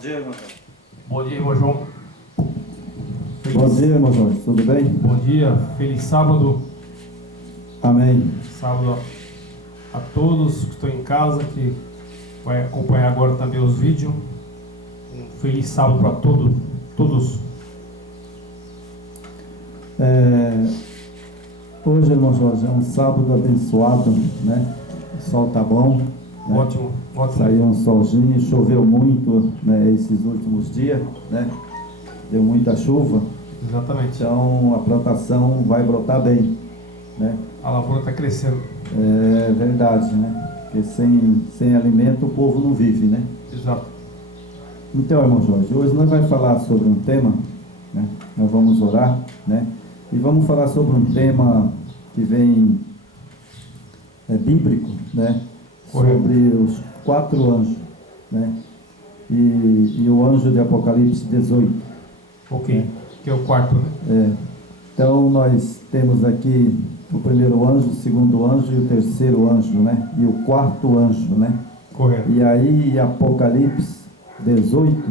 dia, irmão. Bom dia, irmão João. Bom dia, irmão Jorge. Tudo bem? Bom dia, feliz sábado. Amém. Sábado a todos que estão em casa, que vai acompanhar agora também os vídeos. Um feliz sábado para todos. Hoje, irmão Jorge, é um sábado abençoado, né? O sol tá bom. Né? Ótimo. Saiu um solzinho, choveu muito, né, esses últimos dias, né? Deu muita chuva. Exatamente. Então a plantação vai brotar bem, né? A lavoura está crescendo. É verdade, né? Porque sem alimento o povo não vive, né? Exato. Então, irmão Jorge, hoje nós vamos falar sobre um tema, né? Nós vamos orar, né? E vamos falar sobre um tema que vem bíblico, né? Sobre os 4 anjos, né? E o anjo de Apocalipse 18. Ok, né? Que é o quarto, né? Então nós temos aqui o primeiro anjo, o segundo anjo e o terceiro anjo, né? E o quarto anjo, né? Correto. E aí em Apocalipse 18,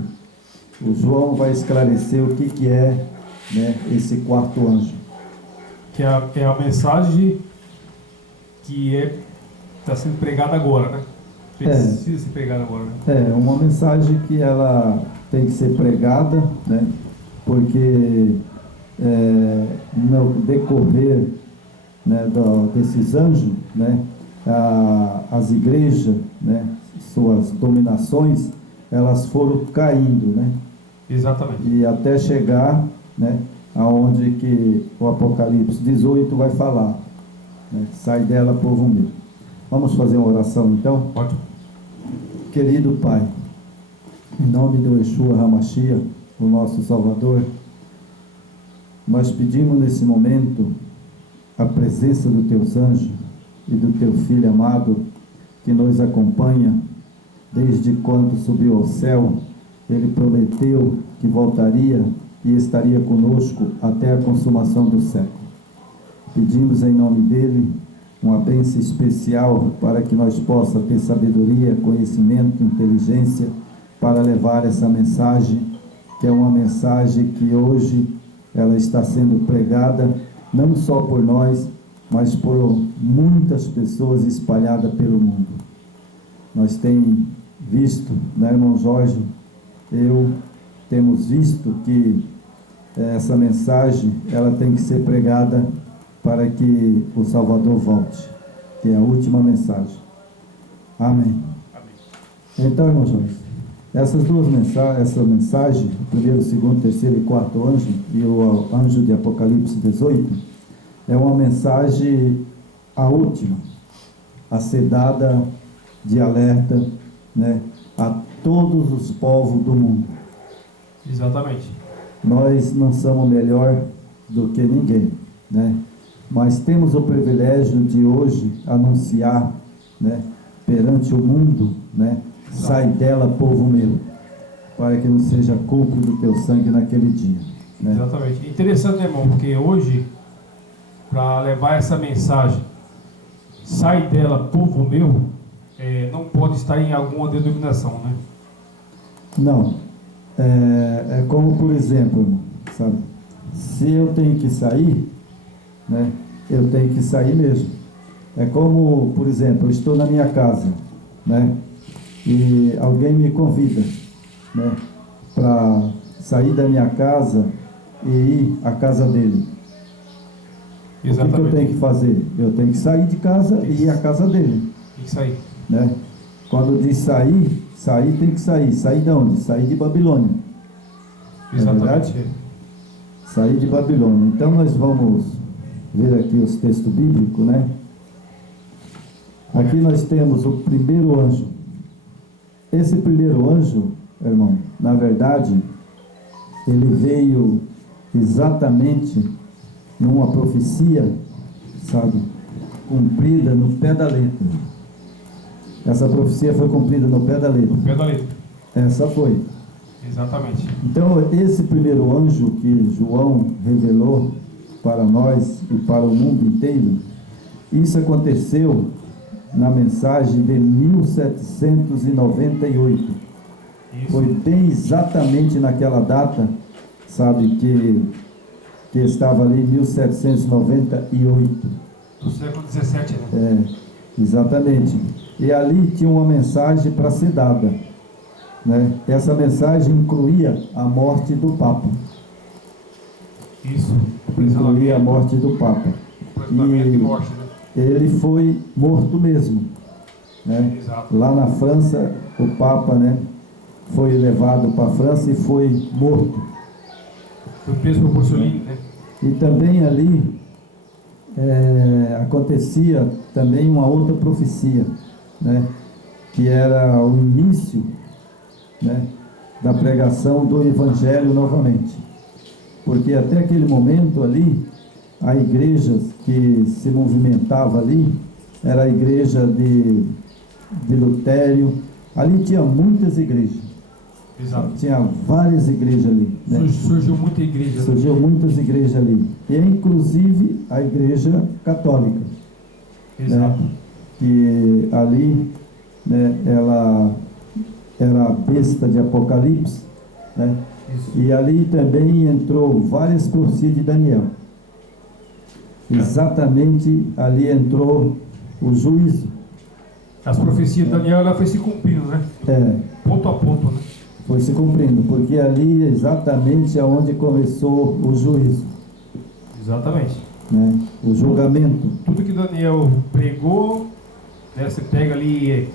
o João vai esclarecer o que é, né, esse quarto anjo. Que é a mensagem que está sendo pregada agora, né? Precisa ser pregada agora, né? Uma mensagem que ela tem que ser pregada, né? Porque no decorrer, né, desses anjos, né, as igrejas, né, suas dominações, elas foram caindo, né? Exatamente. E até chegar, né, aonde que o Apocalipse 18 vai falar, né? Sai dela, povo meu. Vamos fazer uma oração então? Ótimo. Querido Pai, em nome do Yeshua HaMashiach, o nosso Salvador, nós pedimos nesse momento a presença dos teus anjos e do teu Filho amado, que nos acompanha desde quando subiu ao céu. Ele prometeu que voltaria e estaria conosco até a consumação do século. Pedimos em nome dele uma bênção especial para que nós possamos ter sabedoria, conhecimento, inteligência para levar essa mensagem, que é uma mensagem que hoje ela está sendo pregada não só por nós, mas por muitas pessoas espalhadas pelo mundo. Nós temos visto, né, irmão Jorge, temos visto que essa mensagem ela tem que ser pregada para que o Salvador volte, que é a última mensagem. Amém. Então, irmão Jorge, essas duas mensagens, essa mensagem, o primeiro, segundo, terceiro e quarto anjo, e o anjo de Apocalipse 18, é uma mensagem, a última, a ser dada de alerta, né, a todos os povos do mundo. Exatamente. Nós não somos melhor do que ninguém, né? Mas temos o privilégio de hoje anunciar, né, perante o mundo, né, sai dela, povo meu, para que não seja culpa do teu sangue naquele dia, né? Exatamente. Interessante, né, irmão? Porque hoje, para levar essa mensagem, sai dela, povo meu, não pode estar em alguma denominação, né? Não. É como, por exemplo, irmão, sabe? Se eu tenho que sair, né, eu tenho que sair mesmo. É como, por exemplo, eu estou na minha casa, né, e alguém me convida, né, para sair da minha casa e ir à casa dele. Exatamente. O que eu tenho que fazer? Eu tenho que sair de casa e ir à casa dele. Tem que sair. Né? Quando diz sair tem que sair. Sair de onde? Sair de Babilônia. Exatamente. Sair de Babilônia. Então nós vamos ver aqui os textos bíblicos, né? Aqui nós temos o primeiro anjo. Esse primeiro anjo, irmão, na verdade, ele veio exatamente numa profecia, sabe, cumprida no pé da letra. Essa profecia foi cumprida no pé da letra. No pé da letra. Essa foi. Exatamente. Então, esse primeiro anjo que João revelou para nós e para o mundo inteiro, isso aconteceu na mensagem de 1798. Isso. Foi bem exatamente naquela data, sabe, que estava ali em 1798. Do século XVII, né? Exatamente. E ali tinha uma mensagem para ser dada, né? Essa mensagem incluía a morte do Papa. Isso. Incluía a morte do Papa. Aprisionamento e morte, né? Ele foi morto mesmo, né? Exato. Lá na França, o Papa, né, foi levado para a França e foi morto. Foi preso por Mussolini, né? E também ali acontecia também uma outra profecia, né, que era o início, né, da pregação do Evangelho novamente. Porque até aquele momento ali, a igreja que se movimentava ali era a igreja de Lutério. Ali tinha muitas igrejas. Exato. Tinha várias igrejas ali, né? Surgiu muita igreja. Surgiu muitas igrejas ali. E inclusive a igreja católica. Exato. Né? Que ali, né, ela era a besta de Apocalipse, né? Isso. E ali também entrou várias profecias de Daniel. Exatamente ali entrou o juízo. As profecias de Daniel, ela foi se cumprindo, né? Ponto a ponto, né? Foi se cumprindo, porque ali exatamente é onde começou o juízo. Exatamente. Né? O julgamento. Tudo que Daniel pregou, né? Você pega ali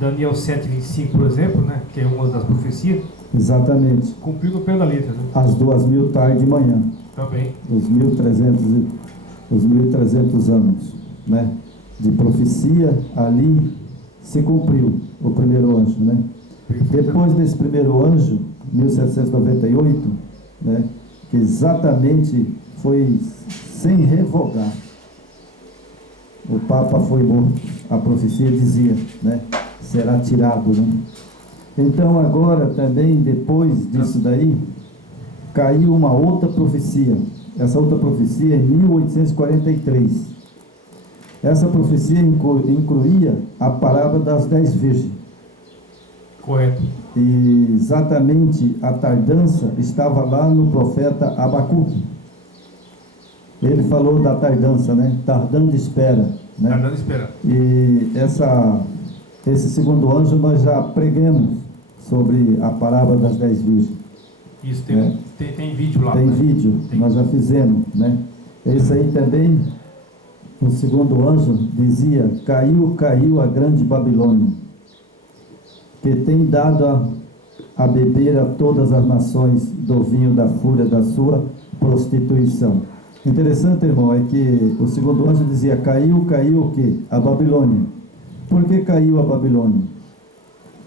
Daniel 7:25, por exemplo, né? Que é uma das profecias. Exatamente. Cumpriu no pé da letra, né? Às 2000 tarde de manhã. Também. Os 1300 anos, né, de profecia, ali se cumpriu o primeiro anjo, né? Depois desse primeiro anjo, 1798, né, que exatamente foi sem revogar, o Papa foi morto. A profecia dizia, né, será tirado, né? Então agora também, depois disso daí, caiu uma outra profecia. Essa outra profecia é em 1843. Essa profecia incluía a parábola das 10 virgens. Correto. E exatamente a tardança estava lá no profeta Abacuque. Ele falou da tardança, né? Tardando espera, né? Tardando espera. E esse segundo anjo nós já pregamos sobre a parábola das 10 virgens. Isso, tem vídeo lá. Tem né? vídeo, nós já fizemos, né? Esse aí também, o segundo anjo dizia: caiu a grande Babilônia, que tem dado a beber a todas as nações do vinho da fúria da sua prostituição. Interessante, irmão, é que o segundo anjo dizia: caiu o quê? A Babilônia. Por que caiu a Babilônia?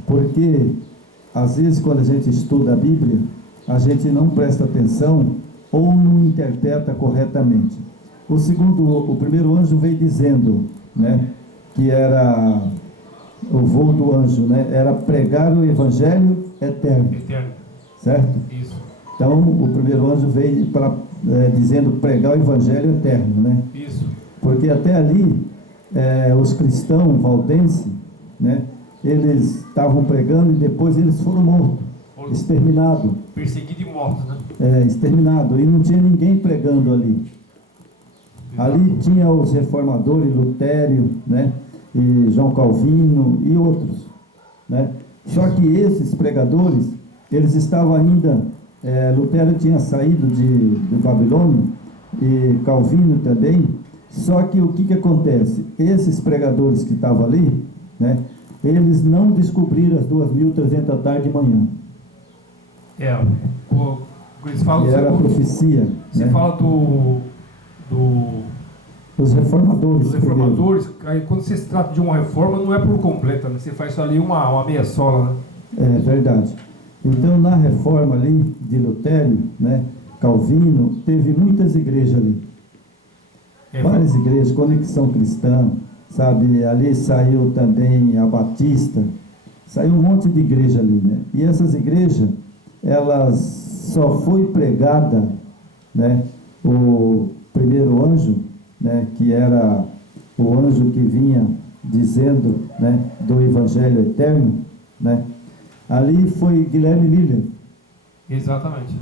Porque às vezes quando a gente estuda a Bíblia, a gente não presta atenção ou não interpreta corretamente. O primeiro anjo veio dizendo, né, que era o voo do anjo, né, era pregar o evangelho eterno. Eterno. Certo? Isso. Então, o primeiro anjo veio dizendo pregar o evangelho eterno, né? Isso. Porque até ali, os cristãos valdenses, né, eles estavam pregando e depois eles foram mortos, exterminados. Perseguido e morto, né? Exterminado, e não tinha ninguém pregando ali. Ali tinha os reformadores, Lutério, né, e João Calvino e outros, né? Só que esses pregadores, eles estavam ainda, Lutério tinha saído de Babilônia, e Calvino também. Só que o que acontece? Esses pregadores que estavam ali, né, eles não descobriram as 2300 tarde de manhã. Eles falam, que era a profecia. Você, né, fala dos reformadores. Dos reformadores, aí quando você se trata de uma reforma, não é por completa, né? Você faz só ali uma meia sola, né? É verdade. Então, na reforma ali de Lutério, né, Calvino, teve muitas igrejas ali. Várias igrejas, Conexão Cristã, sabe? Ali saiu também a Batista, saiu um monte de igreja ali, né? E essas igrejas, elas só foi pregada, né, o primeiro anjo, né, que era o anjo que vinha dizendo, né, do evangelho eterno, né? Ali foi Guilherme Miller. Exatamente.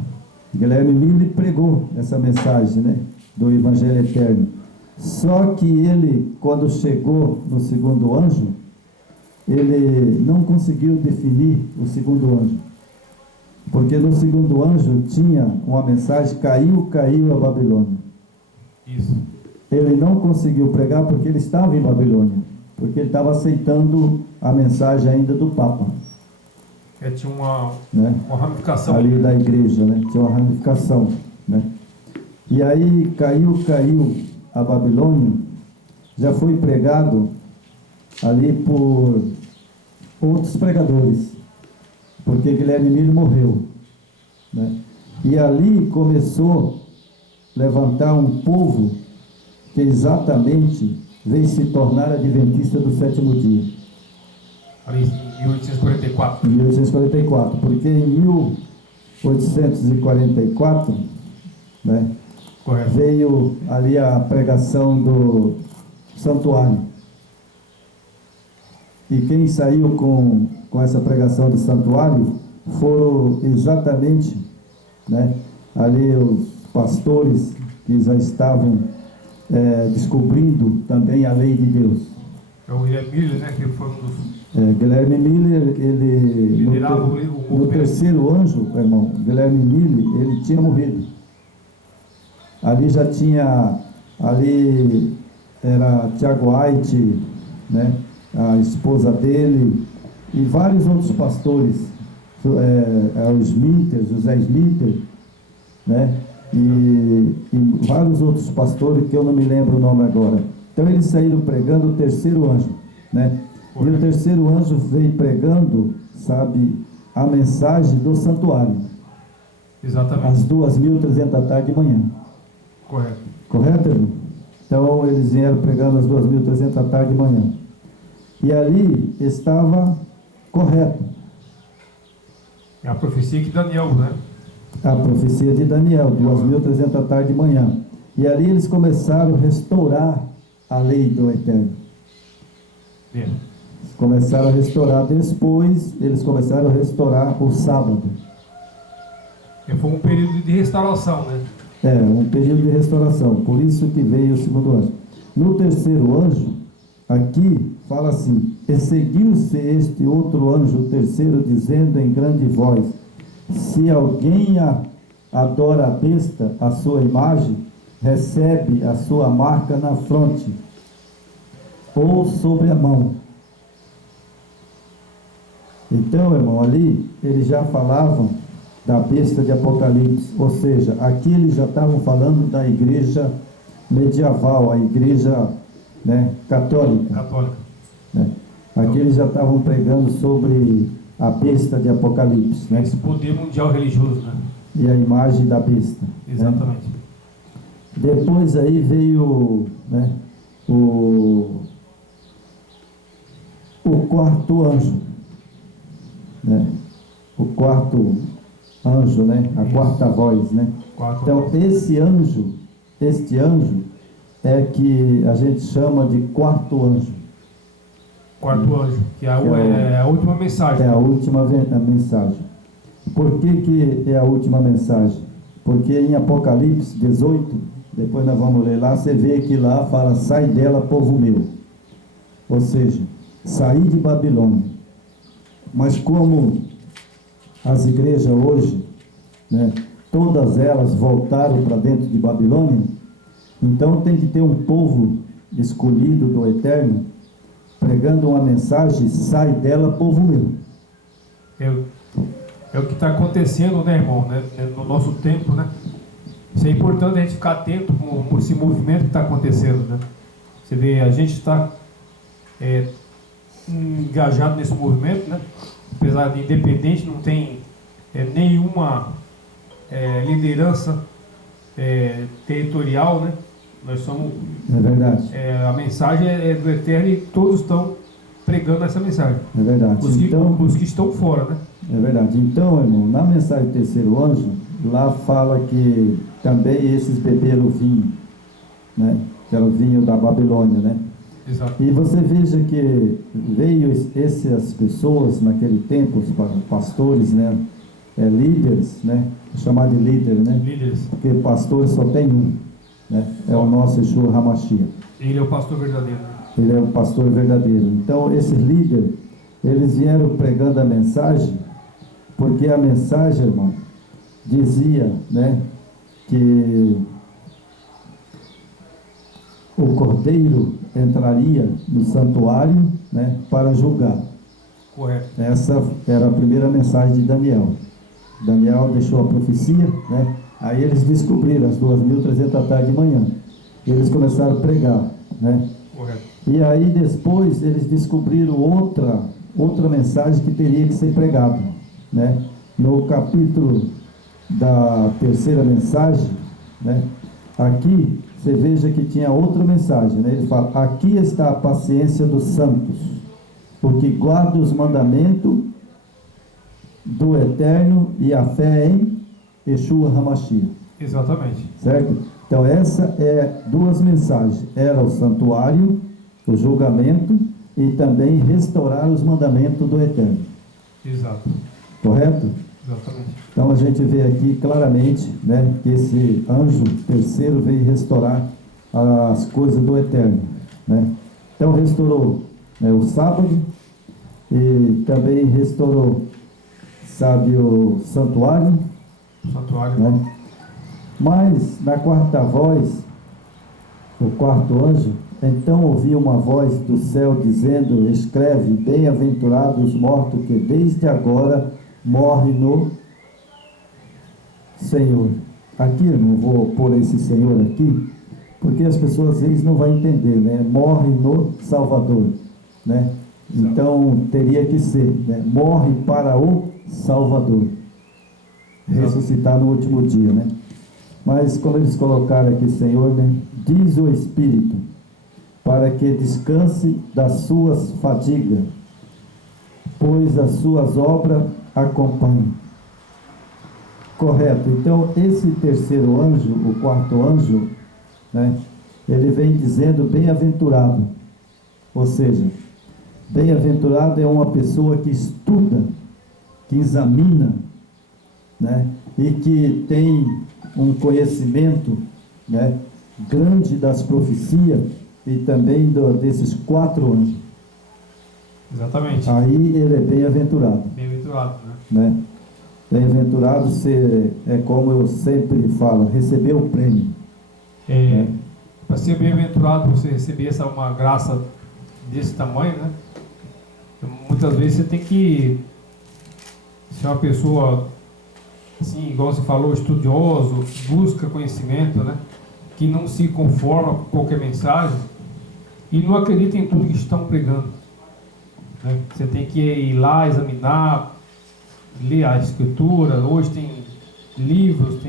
Guilherme Miller pregou essa mensagem, né, do Evangelho Eterno. Só que ele, quando chegou no segundo anjo, ele não conseguiu definir o segundo anjo. Porque no segundo anjo tinha uma mensagem: caiu a Babilônia. Isso. Ele não conseguiu pregar porque ele estava em Babilônia, porque ele estava aceitando a mensagem ainda do Papa. Tinha né? uma ramificação ali da igreja, né? Tinha uma ramificação, né? E aí caiu a Babilônia, já foi pregado ali por outros pregadores, porque Guilherme Miller morreu, né? E ali começou a levantar um povo que exatamente veio se tornar adventista do sétimo dia. Ali em 1844. Em 1844, porque em 1844, né, Correto. veio ali a pregação do santuário. E quem saiu com essa pregação do santuário foram exatamente, né, ali os pastores que já estavam descobrindo também a lei de Deus. É o Guilherme Miller, né, que foi um dos... Guilherme Miller, ele no terceiro anjo, irmão, Guilherme Miller, ele tinha morrido. Ali já tinha, ali era Tiago White, né, a esposa dele, e vários outros pastores, o Smither, José Smither, né, e vários outros pastores que eu não me lembro o nome agora. Então eles saíram pregando o terceiro anjo, né? E o terceiro anjo veio pregando, sabe, a mensagem do santuário. Exatamente. Às 2.300 da tarde de manhã. Correto. Correto, irmão? Então eles vieram pregando às 2.300 da tarde de manhã. E ali estava correto. É a profecia de Daniel, né? A profecia de Daniel, 2.300 da tarde de manhã. E ali eles começaram a restaurar a lei do Eterno. Começaram a restaurar. Depois eles começaram a restaurar o sábado. Foi um período de restauração, né? Um período de restauração. Por isso que veio o segundo anjo. No terceiro anjo, aqui fala assim: e seguiu-se este outro anjo, o terceiro, dizendo em grande voz: se alguém adora a besta, a sua imagem, recebe a sua marca na fronte ou sobre a mão. Então, irmão, ali eles já falavam da besta de Apocalipse, ou seja, aqui eles já estavam falando da igreja medieval, a igreja, né, católica. Né? Aqui eles já estavam pregando sobre a besta de Apocalipse, né? Esse poder mundial religioso, né? E a imagem da besta. Exatamente. Né? Depois aí veio, né, o quarto anjo, né? O quarto anjo, né? A quarta voz, né? Então este anjo é que a gente chama de quarto anjo. Quarto anjo, que é a última mensagem. É a última mensagem. Por que é a última mensagem? Porque em Apocalipse 18, depois nós vamos ler lá, você vê que lá fala: sai dela, povo meu. Ou seja, sair de Babilônia. Mas como as igrejas hoje, né, todas elas voltaram para dentro de Babilônia, então tem que ter um povo escolhido do Eterno, pregando uma mensagem: sai dela, povo meu. É o que está acontecendo, né, irmão, né, no nosso tempo, né? Isso é importante a gente ficar atento com esse movimento que está acontecendo, né? Você vê, a gente está engajado nesse movimento, né? Apesar de independente, não tem nenhuma liderança territorial, né? Nós somos... É verdade. A mensagem é do Eterno e todos estão pregando essa mensagem. É verdade. Os que estão fora, né? É verdade. Então, irmão, na mensagem do terceiro anjo, lá fala que também esses beberam vinho, né? Que era o vinho da Babilônia, né? Exato. E você veja que veio essas pessoas naquele tempo, os pastores, né? Líderes, né? Chamar de líder, né? Líderes. Porque pastor só tem um, né? É o nosso Yeshua HaMashiach. Ele é o pastor verdadeiro. Ele é o pastor verdadeiro. Então, esses líderes, eles vieram pregando a mensagem, porque a mensagem, irmão, dizia, né, que o cordeiro entraria no santuário, né, para julgar. Correto. Essa era a primeira mensagem de Daniel. Daniel deixou a profecia, né? Aí eles descobriram às 2.300 da tarde de manhã. Eles começaram a pregar, né? Correto. E aí depois eles descobriram outra mensagem que teria que ser pregada, né? No capítulo da terceira mensagem, né? Aqui você veja que tinha outra mensagem, né? Ele fala: aqui está a paciência dos santos, porque guarda os mandamentos do Eterno e a fé em Yeshua HaMashiach. Exatamente. Certo? Então essa é duas mensagens. Era o santuário, o julgamento e também restaurar os mandamentos do Eterno. Exato. Correto? Exatamente. Então a gente vê aqui claramente, né, que esse anjo terceiro veio restaurar as coisas do Eterno, né? Então restaurou, né, o sábado e também restaurou, sabe, o santuário, Santuário. né? Mas na quarta voz, o quarto anjo, então ouvi uma voz do céu dizendo: escreve, bem-aventurados os mortos que desde agora morrem no Senhor. Aqui eu não vou pôr esse Senhor aqui, porque as pessoas às vezes não vão entender, né? Morre no Salvador, né? Então teria que ser, né? Morre para o Salvador, ressuscitar no último dia, né? Mas como eles colocaram aqui, Senhor, né? Diz o Espírito, para que descanse das suas fadigas, pois as suas obras acompanham. Correto. Então esse terceiro anjo, o quarto anjo, né? Ele vem dizendo bem-aventurado, ou seja, bem-aventurado é uma pessoa que estuda, que examina, né? E que tem um conhecimento, né, grande das profecias e também desses quatro anjos. Exatamente. Aí ele é bem-aventurado, Bem-aventurado, né? Bem-aventurado é como eu sempre falo, receber o prêmio. Para ser bem-aventurado, você receber uma graça desse tamanho, né? Muitas vezes você tem que ser uma pessoa, assim, igual você falou, estudioso, busca conhecimento, né? Que não se conforma com qualquer mensagem e não acredita em tudo que estão pregando, né? Você tem que ir lá examinar, ler a escritura. Hoje tem livros,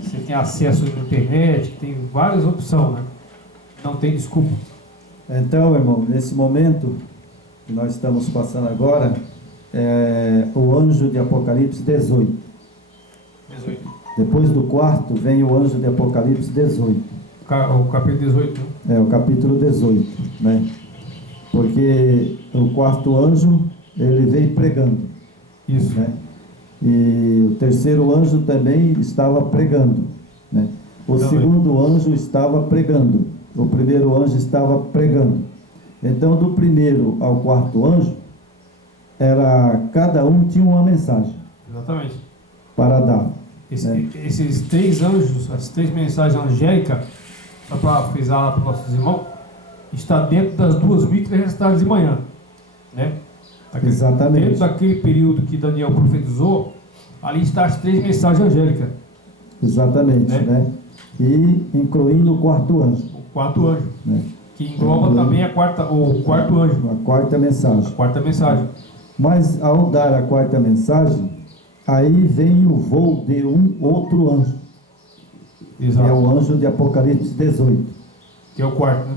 você tem acesso à internet, tem várias opções, né? Não tem desculpa. Então, irmão, nesse momento que nós estamos passando agora, o anjo de Apocalipse 18. 18. Depois do quarto vem o anjo de Apocalipse 18. O capítulo 18, né? O capítulo 18, né? Porque o quarto anjo, ele veio pregando. Isso. Né? E o terceiro anjo também estava pregando, né? O segundo anjo estava pregando. O primeiro anjo estava pregando. Então, do primeiro ao quarto anjo, cada um tinha uma mensagem. Exatamente. Para dar. Esses três anjos, as três mensagens angélicas, só para frisar lá para os nossos irmãos, está dentro das 2.300 tardes de manhã, né? Exatamente. Dentro daquele período que Daniel profetizou, ali está as três mensagens angélicas. Exatamente, né? E incluindo o quarto anjo. O quarto anjo, né? Que engloba também o quarto anjo. A quarta mensagem. A quarta mensagem. Mas ao dar a quarta mensagem, aí vem o voo de um outro anjo. Exato. Que é o anjo de Apocalipse 18. Que é o quarto, né?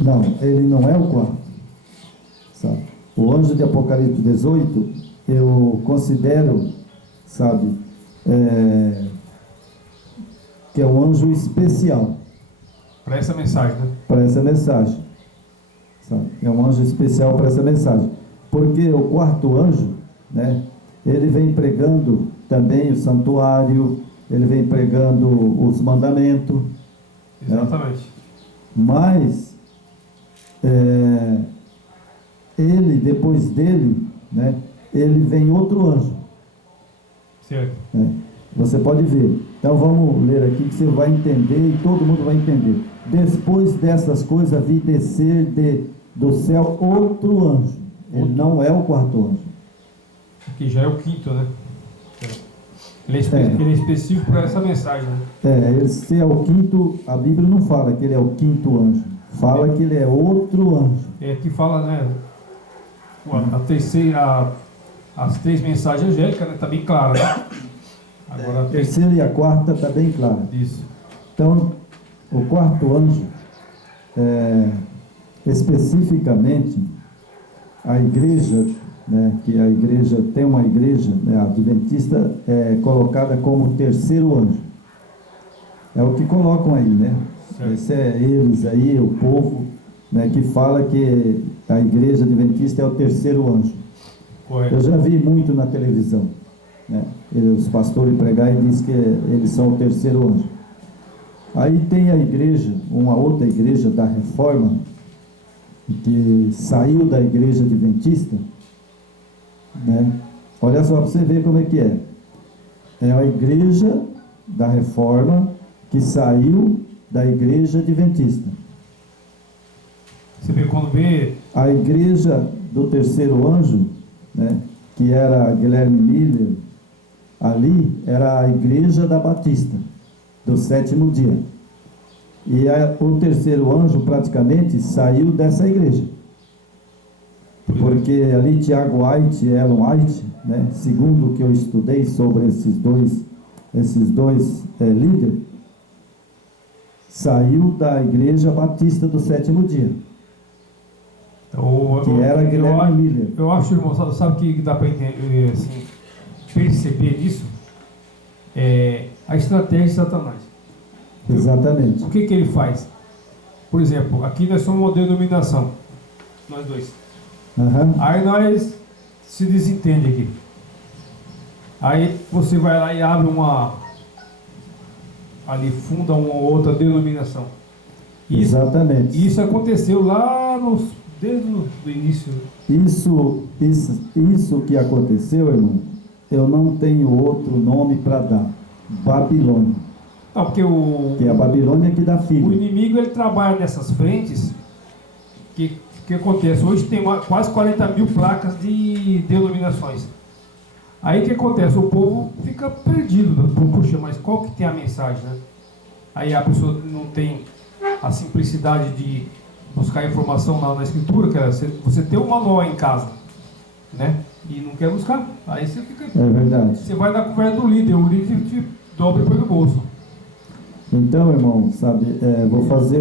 Não, ele não é o quarto. Sabe? O anjo de Apocalipse 18, eu considero, que é um anjo especial. Para essa mensagem, né? Para essa mensagem. Sabe? É um anjo especial para essa mensagem. Porque o quarto anjo, né, ele vem pregando também o santuário, ele vem pregando os mandamentos. Exatamente. Mas ele, depois dele, né, ele vem outro anjo. Certo. Né? Você pode ver. Então vamos ler aqui que você vai entender e todo mundo vai entender. Depois dessas coisas vi descer do céu outro anjo. Ele não é o quarto anjo. Que já é o quinto, né? Ele é específico para essa mensagem, né? Esse é o quinto. A Bíblia não fala que ele é o quinto anjo. Fala que ele é outro anjo. É que fala, né? As três mensagens angélicas, né? Tá bem claro, né? Agora A terceira e a quarta está bem clara. Isso. Então, o quarto anjo, especificamente, a igreja, né, que a igreja tem uma igreja, né, a adventista é colocada como terceiro anjo. É o que colocam aí, né? Certo. Esse é eles aí, o povo, né, que fala que a igreja adventista é o terceiro anjo. Correto. Eu já vi muito na televisão, né, os pastores pregar e diz que eles são o terceiro anjo. Aí tem a igreja, uma outra igreja da Reforma, que saiu da igreja adventista, né? Olha só para você ver como é que é. É a igreja da Reforma que saiu da igreja adventista. Você vê quando vê. A igreja do terceiro anjo, né, que era Guilherme Miller, ali era a igreja da Batista, do sétimo dia. E o terceiro anjo praticamente saiu dessa igreja. Porque ali Tiago White e Ellen White, né, segundo o que eu estudei sobre esses dois líderes, saiu da igreja batista do sétimo dia. Que era Guilherme Miller. Eu acho, irmão, sabe o que dá para entender, assim, perceber isso? É a estratégia de Satanás. Exatamente. O que ele faz? Por exemplo, aqui nós somos uma denominação, nós dois. Uhum. Aí nós se desentende aqui. Aí você vai lá e abre ali funda uma outra denominação. Exatamente. Isso aconteceu lá desde o início. Isso que aconteceu, irmão, eu não tenho outro nome para dar. Babilônia. Não, porque que é a Babilônia que dá filho. O inimigo ele trabalha nessas frentes. Que acontece? Hoje tem quase 40 mil placas de denominações. Aí o que acontece? O povo fica perdido. Puxa, mas qual que tem a mensagem, né? Aí a pessoa não tem a simplicidade de buscar informação na escritura, que é você tem um manual em casa, né? E não quer buscar. Aí você fica. É verdade. Você vai na conversa do líder, o líder te dobra e põe no bolso. Então, irmão, sabe, vou fazer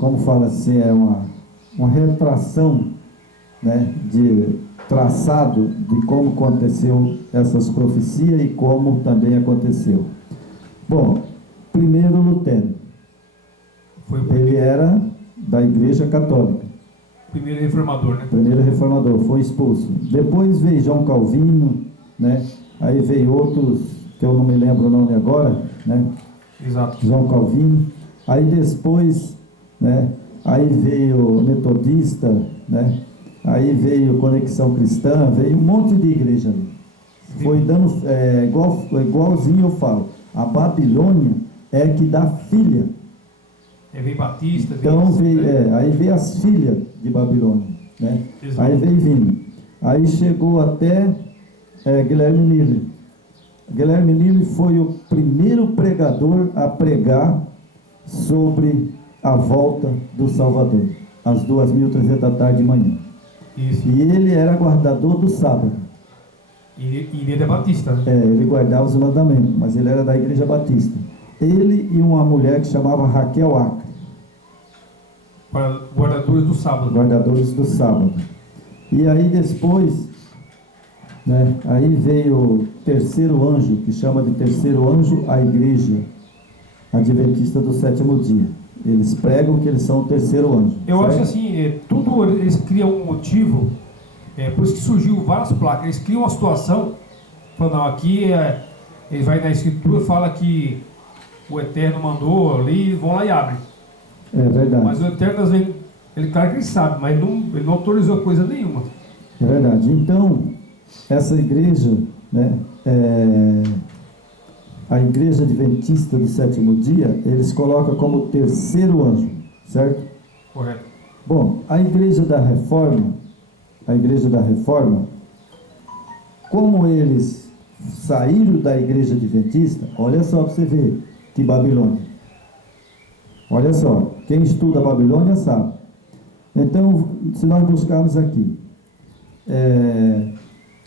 como fala assim, uma retração, né, de traçado de como aconteceu essas profecias e como também aconteceu. Bom, primeiro Lutero, ele era da Igreja Católica. Primeiro reformador, né? Primeiro reformador, foi expulso. Depois veio João Calvino, né? Aí veio outros, que eu não me lembro o nome agora, né? Exato. João Calvino. Aí depois, né? Aí veio Metodista, né? Aí veio Conexão Cristã, veio um monte de igreja ali. Foi dando, igualzinho eu falo, a Babilônia é que dá filha. Veio Batista, então aí veio as filhas de Babilônia, né? Exato. Aí veio vindo. Aí chegou até Guilherme Miller. Guilherme Miller foi o primeiro pregador a pregar sobre a volta do Salvador, às 2:30 da tarde de manhã. Isso. E ele era guardador do sábado. E ele é batista, né? Ele guardava os mandamentos, mas ele era da Igreja Batista. Ele e uma mulher que chamava Raquel Acre. Guardadores do sábado. Guardadores do sábado. E aí depois, né? Aí veio o terceiro anjo, que chama de terceiro anjo a igreja adventista do sétimo dia. Eles pregam que eles são o terceiro anjo. Eu certo? acho assim, tudo eles criam um motivo, por isso que surgiu várias placas. Eles criam uma situação, falando, não, aqui ele vai na escritura, fala que o Eterno mandou ali, vão lá e abrem. É verdade. Mas o Eterno, às vezes, claro que ele sabe, mas ele não autorizou coisa nenhuma. É verdade. Então, essa igreja, né, a igreja adventista do sétimo dia, eles colocam como terceiro anjo, certo? Correto. Bom, a igreja da reforma, como eles saíram da igreja adventista, olha só para você ver que Babilônia. Olha só, quem estuda a Babilônia sabe. Então, se nós buscarmos aqui,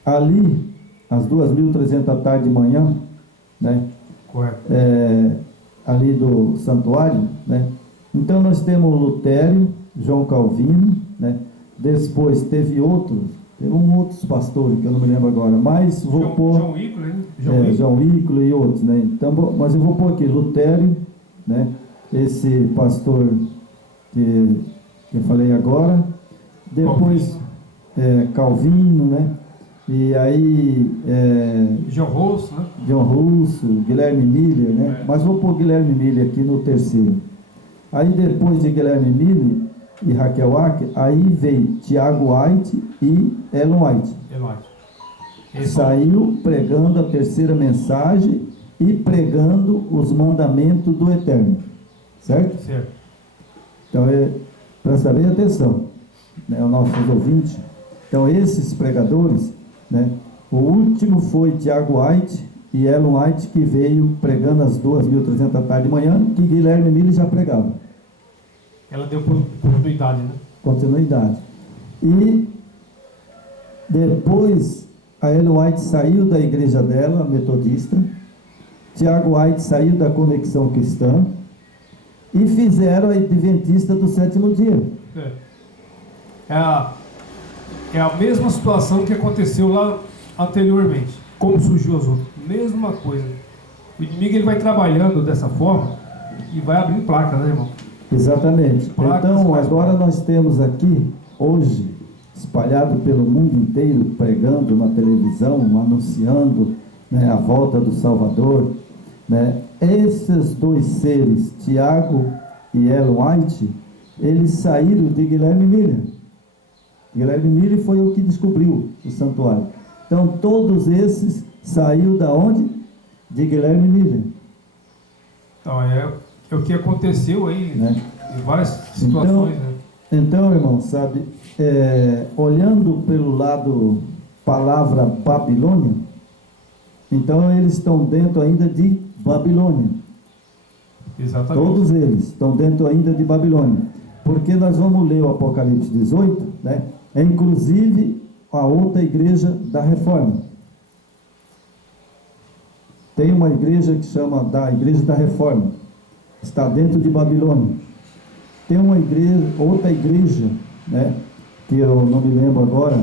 ali, às 2.300 da tarde de manhã, né? Correto. Ali do santuário, né? Então nós temos Lutério, João Calvino, né? Depois teve outros pastores que eu não me lembro agora, mas vou pôr João Ícaro, né? João Ícaro e outros, né? Então, mas eu vou pôr aqui Lutério, né? Esse pastor que eu falei agora, depois Calvino, né? E aí João Russo, né? John Russo, Guilherme Miller, né? Mas vou pôr Guilherme Miller aqui no terceiro. Aí depois de Guilherme Miller e Raquel Acker, aí veio Tiago White e Ellen White. Saiu pregando a terceira mensagem e pregando os mandamentos do Eterno. Certo? Certo. Então, presta bem atenção, né, os nossos ouvintes. Então, esses pregadores, né, o último foi Tiago White e Ellen White, que veio pregando às 2.300 da tarde de manhã, que Guilherme Miller já pregava. Ela deu continuidade, né? Continuidade. E depois a Ellen White saiu da igreja dela, metodista. Tiago White saiu da Conexão Cristã e fizeram a Adventista do sétimo dia. É a mesma situação que aconteceu lá anteriormente. Como surgiu as outras. Mesma coisa. O inimigo ele vai trabalhando dessa forma e vai abrindo placa, né, irmão? Exatamente. Placas, Então, agora nós temos aqui, hoje, espalhado pelo mundo inteiro, pregando na televisão, anunciando, né, a volta do Salvador, né? Esses dois seres, Tiago e Ellen White, eles saíram de Guilherme Miller. Guilherme Miller foi o que descobriu o santuário. Então, todos esses saíram da onde? De Guilherme Miller. Então, é o que aconteceu aí, né? Em várias situações, né? Então, irmão, sabe, olhando pelo lado palavra Babilônia, então eles estão dentro ainda de Babilônia. Exatamente. Todos eles estão dentro ainda de Babilônia. Porque nós vamos ler o Apocalipse 18, né? Inclusive a outra igreja da Reforma. Tem uma igreja que chama da Igreja da Reforma. Está dentro de Babilônia. Tem uma igreja, outra igreja, né? Que eu não me lembro agora,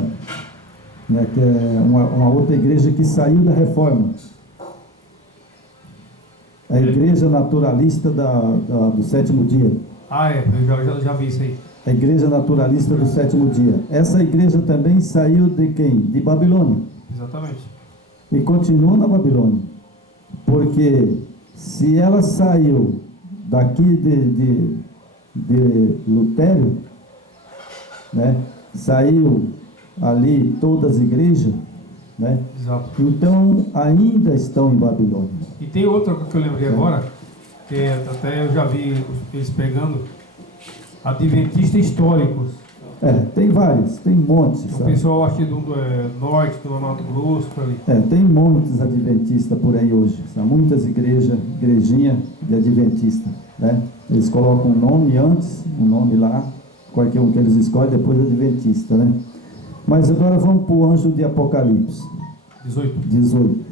né? Que é uma outra igreja que saiu da Reforma. A igreja naturalista do sétimo dia. Eu já vi isso aí. A igreja naturalista do sétimo dia. Essa igreja também saiu de quem? De Babilônia. Exatamente. E continua na Babilônia. Porque se ela saiu daqui de Lutério, né? Saiu ali todas as igrejas, né? Exato. Então ainda estão em Babilônia. E tem outra que eu lembrei agora, que até eu já vi eles pegando, adventistas históricos. Tem vários, tem montes. O pessoal aqui do norte, do Mato Grosso, por ali. Tem muitos adventistas por aí hoje. São muitas igrejinhas de adventista, né? Eles colocam um nome antes, um nome lá, qualquer um que eles escolhem, depois adventista, né? Mas agora vamos para o anjo de Apocalipse. 18.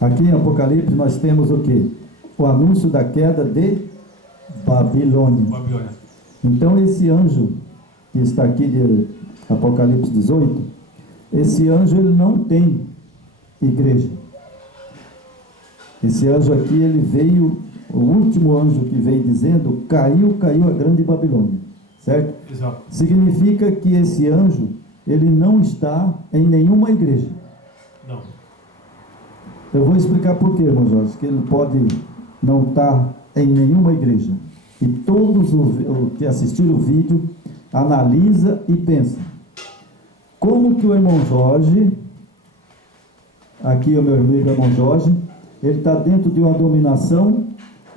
Aqui em Apocalipse nós temos o quê? O anúncio da queda de Babilônia. Então esse anjo que está aqui de Apocalipse 18, esse anjo ele não tem igreja. Esse anjo aqui, ele veio, o último anjo que vem dizendo, caiu a grande Babilônia, certo? Exato. Significa que esse anjo, ele não está em nenhuma igreja. Não. Eu vou explicar por quê, irmão Jorge, que ele pode não estar em nenhuma igreja. E todos os que assistiram o vídeo, analisa e pensa, como que o irmão Jorge, aqui é o meu amigo irmão Jorge, ele está dentro de uma dominação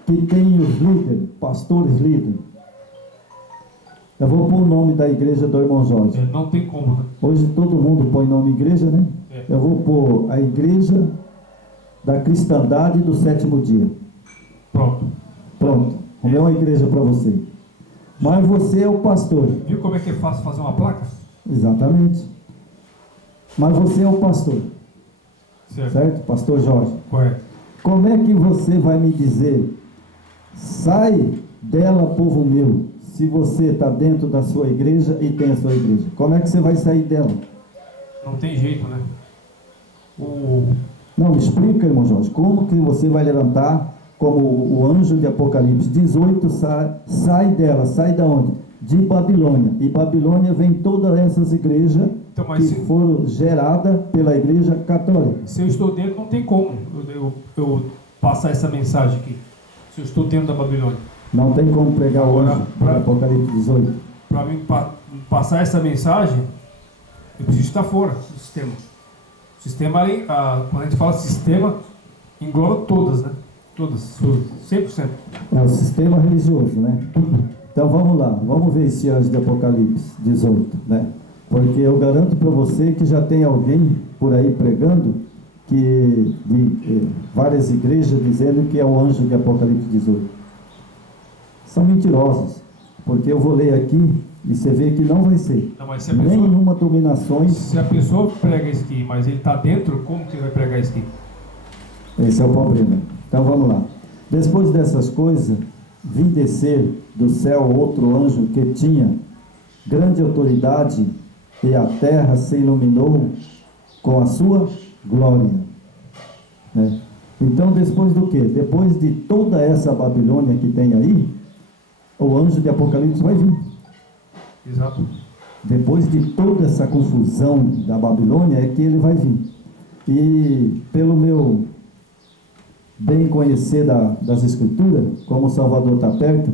que tem os líderes, pastores líderes. Eu vou pôr o nome da igreja do irmão Jorge. Não tem como, né? Hoje todo mundo põe nome igreja, né? É. Eu vou pôr a igreja da cristandade do sétimo dia. Pronto. Pronto, arrumei uma igreja para você. Mas você é o pastor. Viu como é que é fácil fazer uma placa? Exatamente. Mas você é o pastor, certo? Pastor Jorge. Correto. Como é que você vai me dizer, sai dela, povo meu, se você está dentro da sua igreja e tem a sua igreja? Como é que você vai sair dela? Não tem jeito, né? Não, me explica, irmão Jorge, como que você vai levantar, como o anjo de Apocalipse 18, sai dela, sai da onde? De Babilônia. E Babilônia vem todas essas igrejas Então, mas que foram geradas pela igreja católica. se eu estou dentro, não tem como eu passar essa mensagem aqui. Se eu estou dentro da Babilônia. Não tem como pregar o Agora, anjo de Apocalipse 18. Para mim passar essa mensagem, eu preciso estar fora do sistema. O sistema, quando a gente fala sistema, engloba todas, né? Todas, 100%. É o sistema religioso, né? Então vamos lá, vamos ver esse anjo de Apocalipse 18, né? Porque eu garanto para você que já tem alguém por aí pregando de várias igrejas dizendo que é o anjo de Apocalipse 18. São mentirosos, porque eu vou ler aqui e você vê que não vai ser. Não, mas se a pessoa, nenhuma dominação. se a pessoa prega isso aqui, mas ele está dentro, como que ele vai pregar isso aqui? Esse é o problema. Então vamos lá. Depois dessas coisas, vi descer do céu outro anjo que tinha grande autoridade, e a terra se iluminou com a sua glória. Né? Então, depois do que? Depois de toda essa Babilônia que tem aí, o anjo de Apocalipse vai vir. Exato. Depois de toda essa confusão da Babilônia é que ele vai vir. E pelo meu bem conhecer das Escrituras, como o Salvador está perto,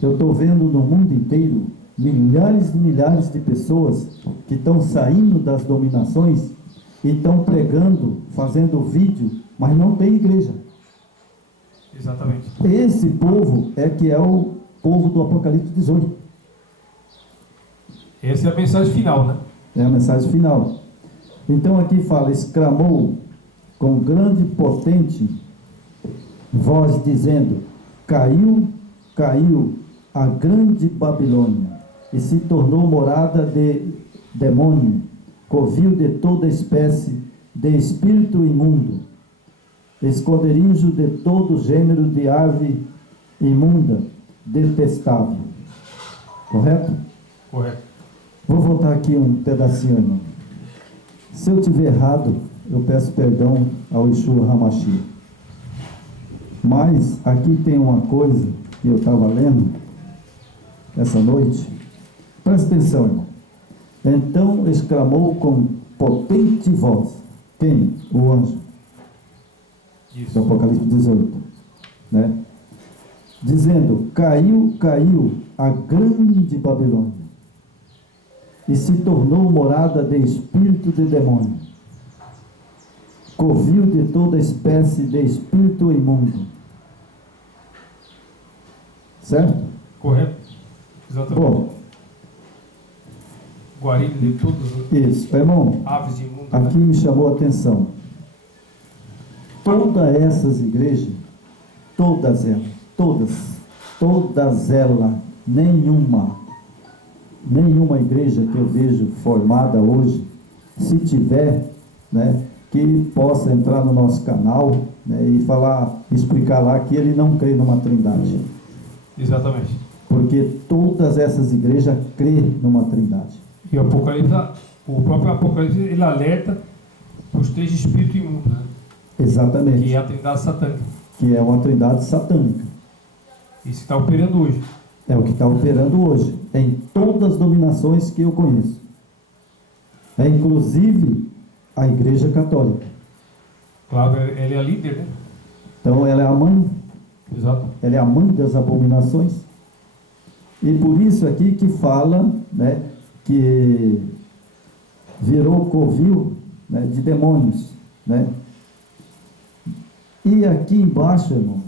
eu estou vendo no mundo inteiro milhares e milhares de pessoas que estão saindo das dominações e estão pregando, fazendo vídeo, mas não tem igreja. Exatamente. Esse povo é que é o povo do Apocalipse 18. Essa é a mensagem final, né? É a mensagem final. Então aqui fala, exclamou com grande e potente voz dizendo, caiu a grande Babilônia e se tornou morada de demônio, covil de toda espécie de espírito imundo, esconderijo de todo gênero de ave imunda, detestável. Correto? Correto. Vou voltar aqui um pedacinho, irmão. Se eu tiver errado, eu peço perdão ao Yeshua Hamashia. Mas aqui tem uma coisa que eu estava lendo essa noite. Presta atenção, irmão. Então exclamou com potente voz. Quem? O anjo. Isso. Do Apocalipse 18. Né? Dizendo, caiu a grande Babilônia e se tornou morada de espírito de demônio, covil de toda espécie de espírito imundo. Certo? Correto. Exatamente. Bom, Guarida de todas isso, irmão, as aves de imundo. aqui me chamou a atenção. Todas essas igrejas, todas elas, nenhuma igreja que eu vejo formada hoje, se tiver, né, que possa entrar no nosso canal, né, e explicar lá que ele não crê numa trindade. Exatamente. Porque todas essas igrejas crêem numa trindade. E o próprio Apocalipse, ele alerta os 3 espíritos imundos, né? Exatamente. Que é a trindade satânica. Que é uma trindade satânica. Isso está operando hoje. É o que está operando hoje, em todas as dominações que eu conheço. É inclusive a Igreja Católica. Claro, ele é a líder, né? Então ela é a mãe, Exato. ela é a mãe das abominações. E por isso aqui que fala, né, que virou covil, né, de demônios, né? E aqui embaixo, irmão,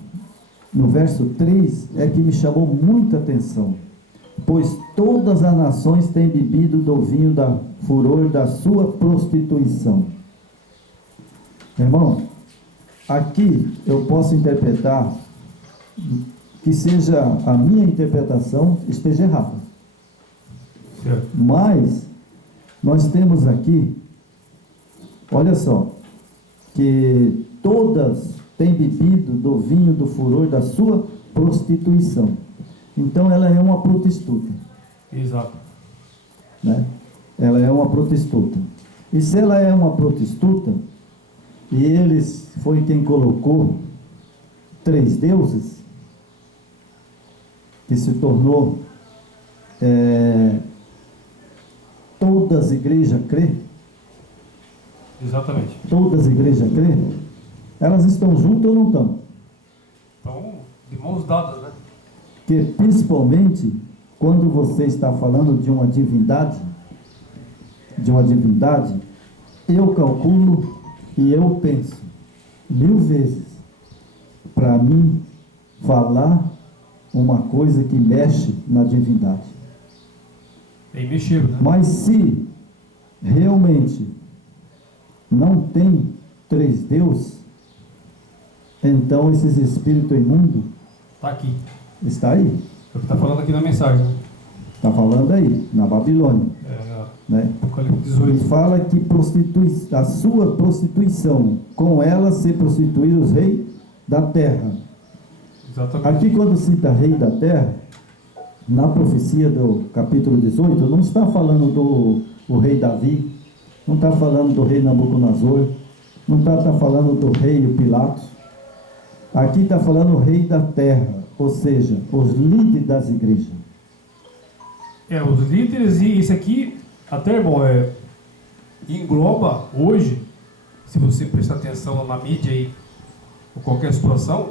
no verso 3, é que me chamou muita atenção. Pois todas as nações têm bebido do vinho da furor da sua prostituição. Irmão, aqui eu posso interpretar que seja a minha interpretação esteja errada. Certo. Mas nós temos aqui, olha só, que todas têm bebido do vinho do furor da sua prostituição. Então ela é uma prostituta, Exato. né? Ela é uma prostituta. E se ela é uma prostituta, e eles foi quem colocou 3 deuses, que se tornou todas as igrejas crê, Exatamente. todas as igrejas crê, elas estão juntas ou não estão? Então, de mãos dadas, né? Porque principalmente quando você está falando de uma divindade, eu calculo e eu penso 1000 vezes para mim falar uma coisa que mexe na divindade. É imexível, né? Mas se realmente não tem 3 deuses, então esses espíritos imundos Está aqui. está aí, É o que está falando aqui na mensagem, né? está falando aí, na Babilônia, né? Apocalipse E 18. fala que a sua prostituição, com ela se prostituir os reis da terra. Exatamente. Aqui quando cita rei da terra, na profecia do capítulo 18, não está falando do rei Davi, não está falando do rei Nabucodonosor, não está falando do rei Pilatos. Aqui está falando o rei da terra, ou seja, os líderes das igrejas. Os líderes, e isso aqui, até, irmão, engloba hoje, se você prestar atenção na mídia aí, ou qualquer situação,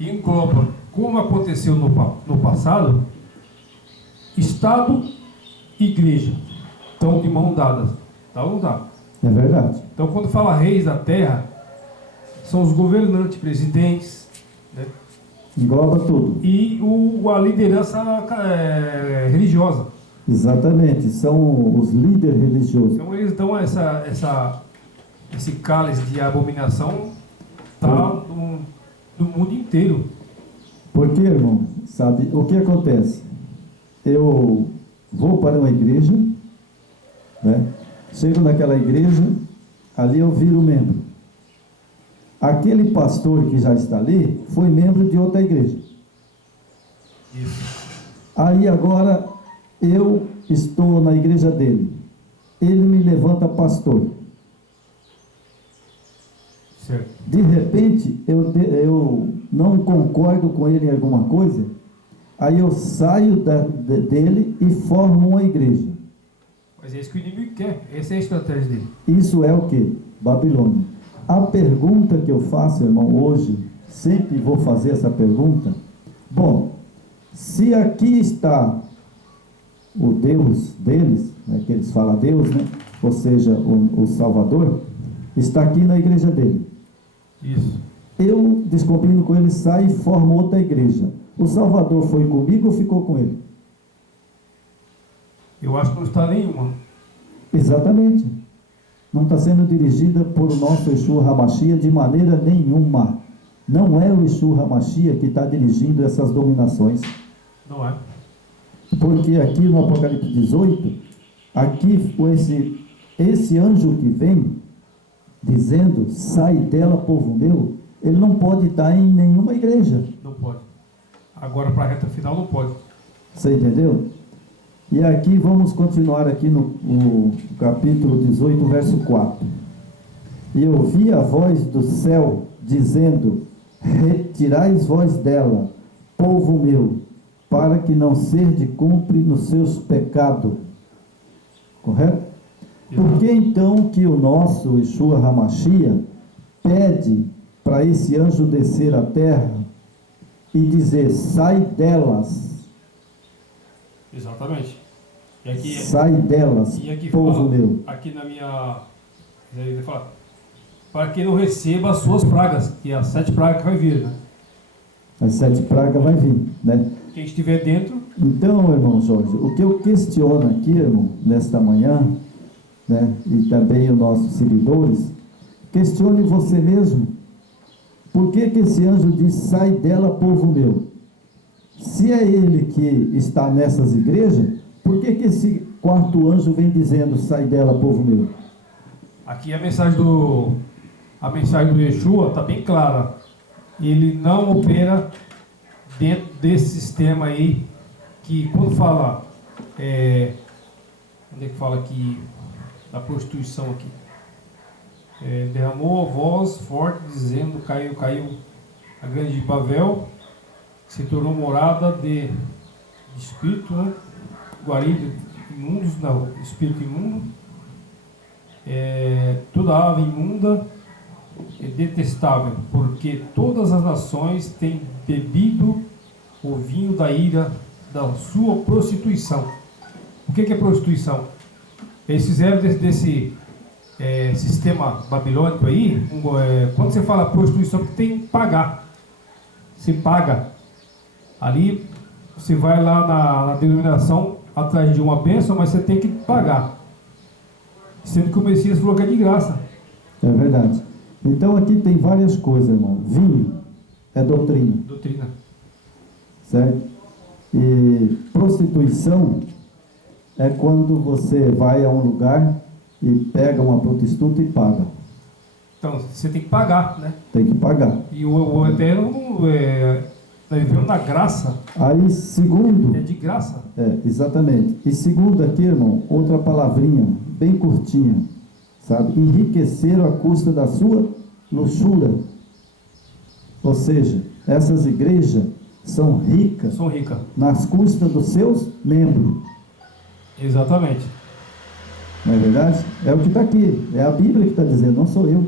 engloba, como aconteceu no passado, Estado e Igreja estão de mão dadas. Tá ou não dá? É verdade. Então, quando fala reis da terra, são os governantes, presidentes, né? Engloba tudo. E a liderança religiosa. Exatamente, são os líderes religiosos. Então, eles dão esse cálice de abominação tá no mundo inteiro. Porque, irmão, sabe, o que acontece? Eu vou para uma igreja, né? Chego naquela igreja, ali eu viro membro. Aquele pastor que já está ali, foi membro de outra igreja. Isso. Aí agora, eu estou na igreja dele. Ele me levanta pastor. Certo. De repente, eu não concordo com ele em alguma coisa, aí eu saio dele e formo uma igreja. Mas é isso que o inimigo quer. Essa é a estratégia dele. Isso é o que? Babilônia. A pergunta que eu faço, irmão, hoje, sempre vou fazer essa pergunta. Bom, se aqui está o Deus deles, né, que eles falam Deus, né, ou seja, o Salvador, está aqui na igreja dele. Isso. Eu, descobrindo com ele, saio e formo outra igreja. O Salvador foi comigo ou ficou com ele? Eu acho que não está nenhuma. Exatamente. Não está sendo dirigida por o nosso Yeshua HaMashiach de maneira nenhuma. Não é o Yeshua HaMashiach que está dirigindo essas dominações. Não é. Porque aqui no Apocalipse 18, aqui esse anjo que vem dizendo, sai dela, povo meu, ele não pode estar em nenhuma igreja. Não pode. Agora, para a reta final, não pode. Você entendeu? E aqui vamos continuar aqui no capítulo 18, verso 4. E ouvi a voz do céu dizendo: retirais vós dela, povo meu, para que não sede cumpre nos seus pecados. Correto? Por que então que o nosso Yeshua HaMashiach pede para esse anjo descer à terra e dizer: sai delas? Exatamente. E aqui, sai delas, povo fala, meu. Aqui na minha... Ele fala, para que não receba as suas pragas, que é as 7 pragas que vai vir, né? As 7 pragas vai vir, né? Quem estiver dentro... Então, irmão Jorge, o que eu questiono aqui, irmão, nesta manhã, né, e também os nossos seguidores, questione você mesmo. Por que que esse anjo diz: sai dela, povo meu? Se é ele que está nessas igrejas, por que que esse quarto anjo vem dizendo: sai dela, povo meu? Aqui a mensagem do Yeshua está bem clara. Ele não opera dentro desse sistema aí, que quando fala, onde é que fala aqui, da prostituição aqui? Derramou a voz forte dizendo: caiu a grande Babel, se tornou morada de espírito, né? Guarida imundos, não, espírito imundo, toda ave imunda e detestável, porque todas as nações têm bebido o vinho da ira da sua prostituição. O que é prostituição? Eles fizeram desse sistema babilônico aí, quando você fala prostituição, você tem que pagar. Você paga. Ali, você vai lá na denominação atrás de uma bênção, mas você tem que pagar. Sendo que o Messias falou que é de graça. É verdade. Então aqui tem várias coisas, irmão. Vinho é doutrina. Doutrina. Certo? E prostituição é quando você vai a um lugar e pega uma prostituta e paga. Então, você tem que pagar, né? Tem que pagar. E o Eterno viveu na graça. Aí, segundo... É de graça. Exatamente. E segundo aqui, irmão, outra palavrinha, bem curtinha, sabe? Enriqueceram à custa da sua luxúria. Ou seja, essas igrejas são ricas. São ricas. Nas custas dos seus membros. Exatamente. Não é verdade? É o que está aqui. É a Bíblia que está dizendo, não sou eu.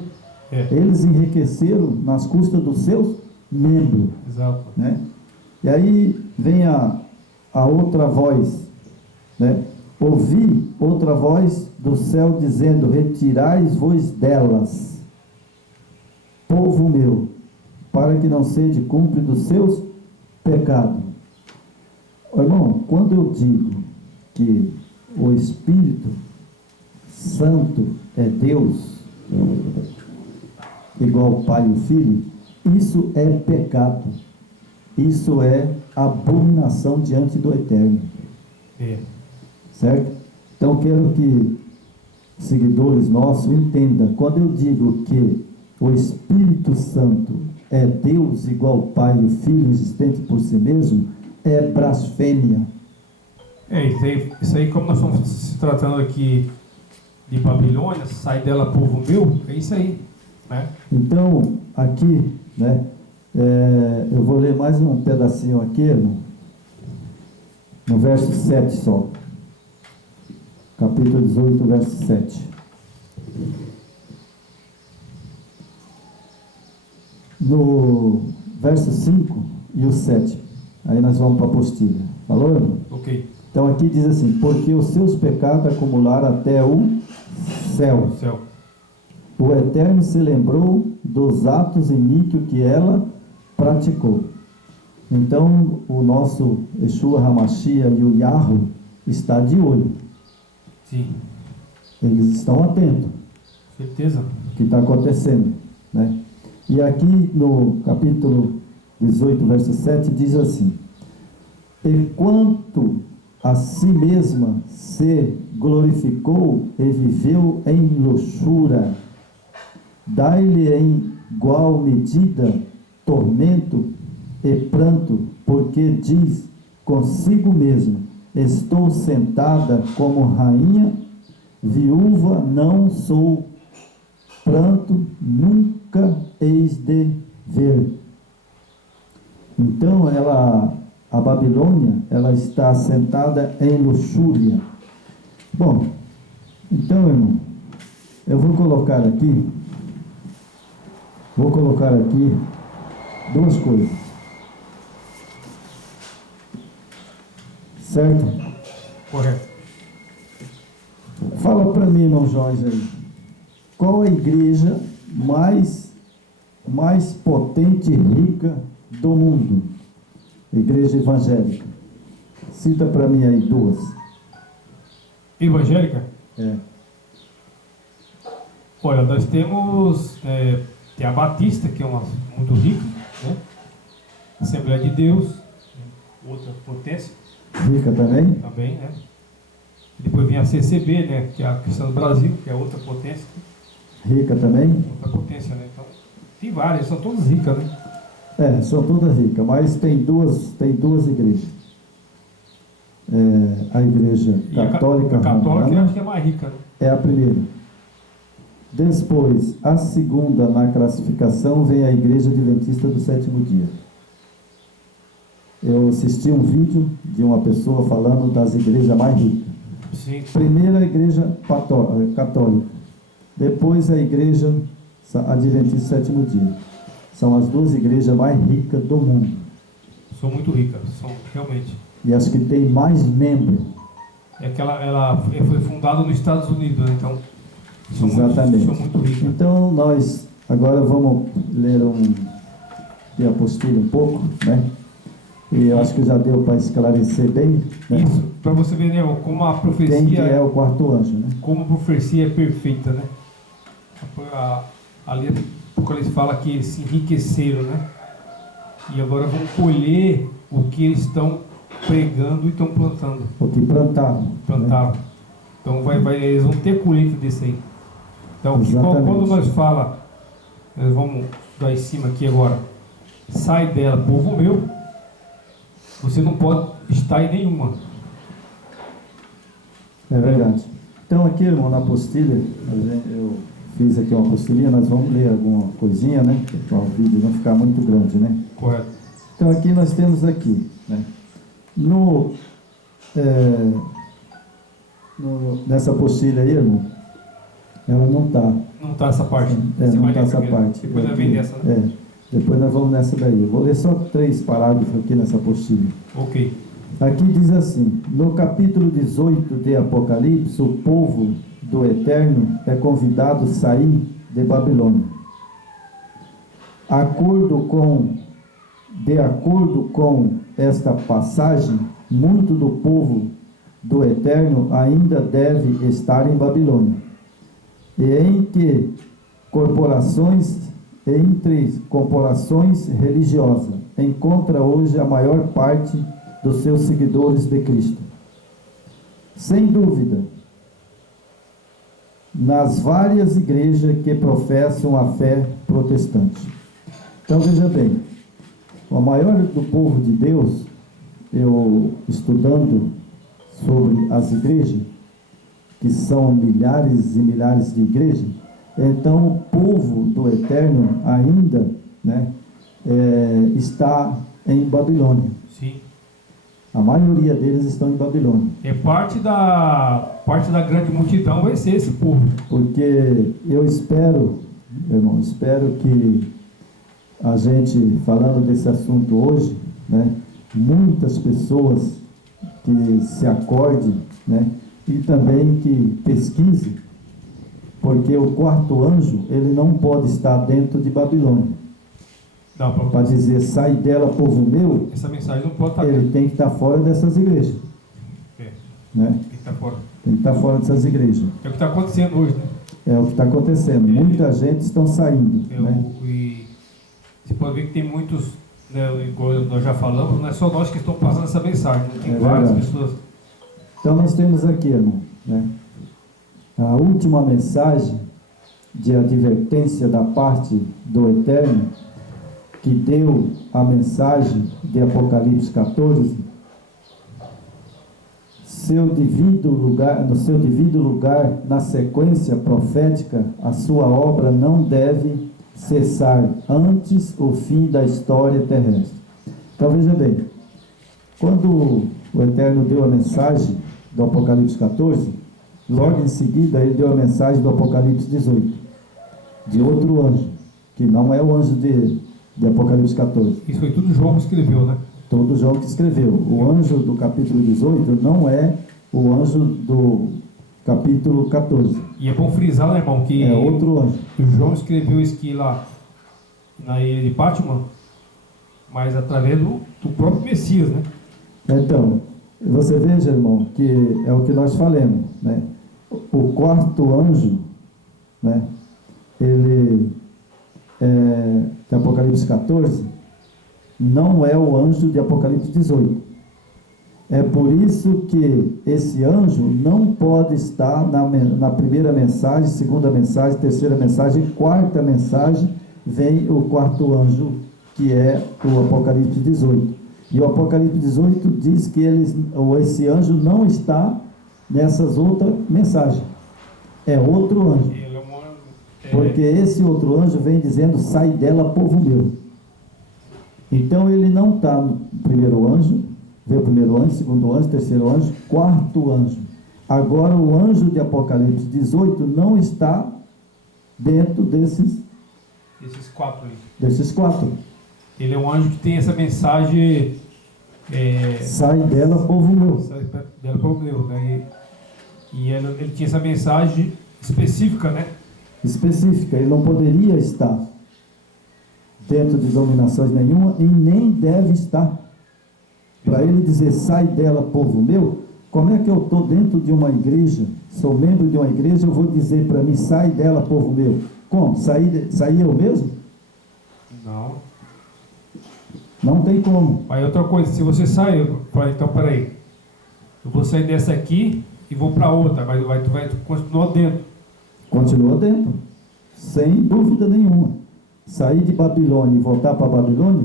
Eles enriqueceram nas custas dos seus membros. Exato. Né? E aí vem a outra voz, né? Ouvi outra voz do céu dizendo: retirais-vos delas, povo meu, para que não sede cumpre dos seus pecados. Irmão, quando eu digo que o Espírito Santo é Deus, igual o Pai e o Filho, isso é pecado. Isso é abominação diante do Eterno. Certo? Então quero que seguidores nossos entendam, quando eu digo que o Espírito Santo é Deus igual o Pai e o Filho existente por si mesmo, é blasfêmia. Isso aí, como nós estamos se tratando aqui de Babilônia, sai dela, povo meu, é isso aí, né? Então, aqui, né, eu vou ler mais um pedacinho aqui, irmão, no verso 7 só. Capítulo 18, verso 7. No verso 5 e o 7. Aí nós vamos para a apostila. Falou, irmão? Ok. Então aqui diz assim: porque os seus pecados acumularam até o céu. O Eterno se lembrou dos atos iníquos que ela praticou. Então o nosso Yeshua HaMashiach e o Yahweh está de olho. Sim. Eles estão atentos. Certeza. O que está acontecendo, né? E aqui no capítulo 18, verso 7, diz assim: enquanto a si mesma se glorificou e viveu em luxúria, dai-lhe em igual medida tormento e pranto, porque diz: consigo mesmo: estou sentada como rainha, viúva não sou, pranto nunca eis de ver. Então a Babilônia, ela está sentada em luxúria. Bom, então, irmão, eu vou colocar aqui duas coisas, certo? Correto. Fala para mim, irmão Jorge, aí, qual a igreja mais potente e rica do mundo? Igreja evangélica. Cita para mim aí duas. Evangélica? É. Olha, nós temos tem a Batista, que é uma muito rica, né? Assembleia de Deus, né? Outra potência. Rica Também, né? Depois vem a CCB, né? Que é a Cristã do Brasil, que é outra potência. Rica também? Outra potência, né? Então, tem várias, são todas ricas, né? São todas ricas, mas tem duas igrejas. A igreja católica, a católica eu romana, acho que é mais rica, né? é a primeira. Depois, a segunda na classificação vem a Igreja Adventista do Sétimo Dia. Eu assisti um vídeo de uma pessoa falando das igrejas mais ricas. Sim. Primeiro a Igreja Católica, depois a Igreja Adventista do Sétimo Dia. São as duas igrejas mais ricas do mundo. São muito ricas, são realmente. E as que têm mais membros. É que ela foi fundada nos Estados Unidos, né? Então são Exatamente. muito ricas. Então nós agora vamos ler de apostilha um pouco, né? E eu acho que já deu para esclarecer bem, né? Isso, para você ver, né, como a profecia... Quem que é o quarto anjo, né? Como a profecia é perfeita, né? Ali porque eles falam que eles se enriqueceram, né? E agora vão colher o que eles estão pregando e estão plantando. O que plantaram. Plantaram. Né? Então eles vão ter colheita desse aí. Então quando nós fala, nós vamos dar em cima aqui agora, sai dela, povo meu, você não pode estar em nenhuma. É verdade. Então aqui, irmão, na apostila, eu fiz aqui uma apostilinha, nós vamos ler alguma coisinha, né? Para o vídeo não ficar muito grande, né? Correto. Então aqui nós temos aqui, né? Nessa apostila aí, irmão, ela não está. Não está essa parte. Não está essa parte. Depois nós vem dessa, né? Depois nós vamos nessa daí. Eu vou ler só 3 parágrafos aqui nessa apostila. Ok. Aqui diz assim: no capítulo 18 de Apocalipse, o povo do Eterno é convidado a sair de Babilônia. De acordo com esta passagem, muito do povo do Eterno ainda deve estar em Babilônia, e entre corporações religiosas, encontra hoje a maior parte dos seus seguidores de Cristo. Sem dúvida, nas várias igrejas que professam a fé protestante. Então veja bem, a maior do povo de Deus, eu estudando sobre as igrejas, que são milhares e milhares de igrejas, então o povo do Eterno ainda, né, está em Babilônia. Sim. A maioria deles estão em Babilônia. Parte da grande multidão vai ser esse povo. Porque eu espero, irmão, que a gente, falando desse assunto hoje, né, muitas pessoas que se acordem, né, e também que pesquisem, porque o quarto anjo, ele não pode estar dentro de Babilônia. Para dizer, sai dela, povo meu, essa mensagem não pode estar ele dentro. tem que estar fora dessas igrejas. Né? Tem que estar fora. Tem que estar fora dessas igrejas. É o que está acontecendo hoje, né? É o que está acontecendo. Muita gente está saindo. Né? E você pode ver que tem muitos, né, igual nós já falamos, não é só nós que estamos passando essa mensagem, né? Tem várias pessoas. Então nós temos aqui, irmão, né, a última mensagem de advertência da parte do Eterno, que deu a mensagem de Apocalipse 14, seu devido lugar, na sequência profética, a sua obra não deve cessar antes o fim da história terrestre. Então veja bem, quando o Eterno deu a mensagem do Apocalipse 14, logo em seguida ele deu a mensagem do Apocalipse 18, de outro anjo, que não é o anjo de Apocalipse 14. Isso foi tudo João que escreveu, né? Todo João que escreveu. O anjo do capítulo 18 não é o anjo do capítulo 14. E é bom frisar, né, irmão, que é outro anjo. O João escreveu isso aqui lá na ilha de Pátima, mas através do próprio Messias, né? Então, você veja, irmão, que é o que nós falamos, né? O quarto anjo, né? Ele de Apocalipse 14 não é o anjo de Apocalipse 18. É por isso que esse anjo não pode estar na primeira mensagem, segunda mensagem, terceira mensagem, quarta mensagem, vem o quarto anjo, que é o Apocalipse 18. E o Apocalipse 18 diz que esse anjo não está nessas outras mensagens. É outro anjo. Porque esse outro anjo vem dizendo, sai dela, povo meu. Então ele não está no primeiro anjo, veio o primeiro anjo, segundo anjo, terceiro anjo, quarto anjo. Agora o anjo de Apocalipse 18 não está dentro desses quatro aí. Desses quatro. Ele é um anjo que tem essa mensagem. Sai dela, povo meu. Sai dela, povo meu, né? E ele tinha essa mensagem específica, né? Específica. Ele não poderia estar dentro de dominações nenhuma e nem deve estar. Para ele dizer, sai dela, povo meu, como é que eu estou dentro de uma igreja, sou membro de uma igreja, eu vou dizer para mim, sai dela, povo meu? Como? Sair eu mesmo? Não. Não tem como. Aí outra coisa, se você sai, então peraí, eu vou sair dessa aqui e vou para outra, mas tu vai continuar dentro. Continua dentro, sem dúvida nenhuma. Sair de Babilônia e voltar para Babilônia